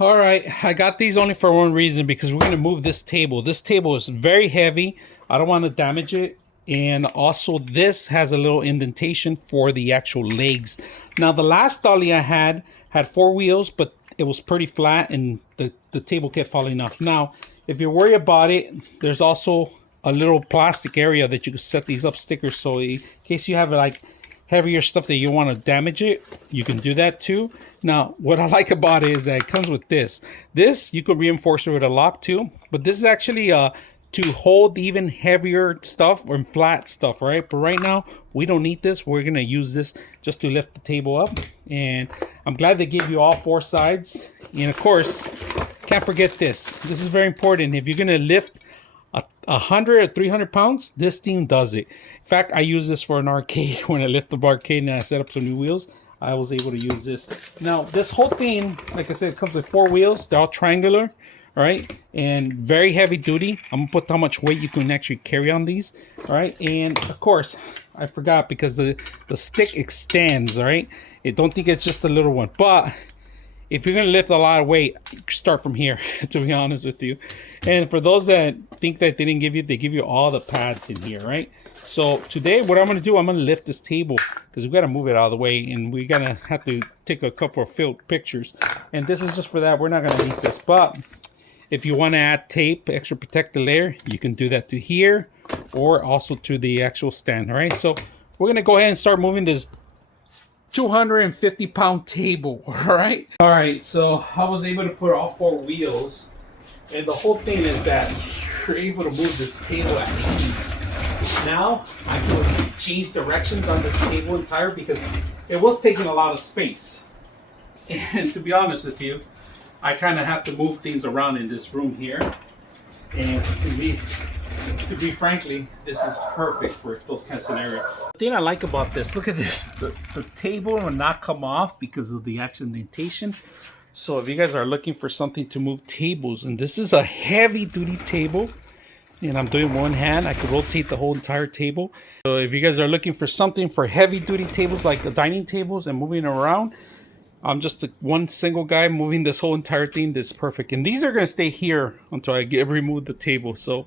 All right, I got these only for one reason, because we're going to move this table. This table is very heavy. I don't want to damage it. And also this has a little indentation for the actual legs. Now the last dolly I had four wheels, but it was pretty flat and the table kept falling off. Now, if you're worried about it, there's also a little plastic area that you can set these up stickers. So in case you have like heavier stuff that you want to damage it, you can do that too. Now, what I like about it is that it comes with this. This you could reinforce it with a lock too, but this is actually to hold even heavier stuff or flat stuff, right? But right now we don't need this. We're gonna use this just to lift the table up, and I'm glad they gave you all four sides. And of course, can't forget this. This is very important. If you're gonna lift 100 or 300 pounds, this thing does it. In fact, I use this for an arcade. When I lift the arcade and I set up some new wheels, I was able to use this. Now, this whole thing, like I said, it comes with four wheels. They're all triangular, all right, and very heavy duty. I'm gonna put how much weight you can actually carry on these, all right. And of course, I forgot, because the stick extends, all right. Don't think it's just a little one, but if you're gonna lift a lot of weight, start from here. To be honest with you. And for those that think that they didn't give you, they give you all the pads in here, right? So today what I'm gonna do, I'm gonna lift this table, because we gotta move it out of the way, and we're gonna have to take a couple of field pictures, and this is just for that. We're not gonna need this, but if you want to add tape, extra protective layer, you can do that to here, or also to the actual stand. All right, so we're gonna go ahead and start moving this 250-pound table. All right, so I was able to put all four wheels, and the whole thing is that you're able to move this table at ease. Now I can change directions on this table entire, because it was taking a lot of space, and to be honest with you, I kind of have to move things around in this room here. And to be frankly, this is perfect for those kind of scenarios. The thing I like about this, look at this. The table will not come off because of the actual indentation. So if you guys are looking for something to move tables, and this is a heavy duty table, and I'm doing one hand, I could rotate the whole entire table. So if you guys are looking for something for heavy duty tables like the dining tables and moving around, I'm just one single guy moving this whole entire thing. This is perfect. And these are going to stay here until I remove the table. So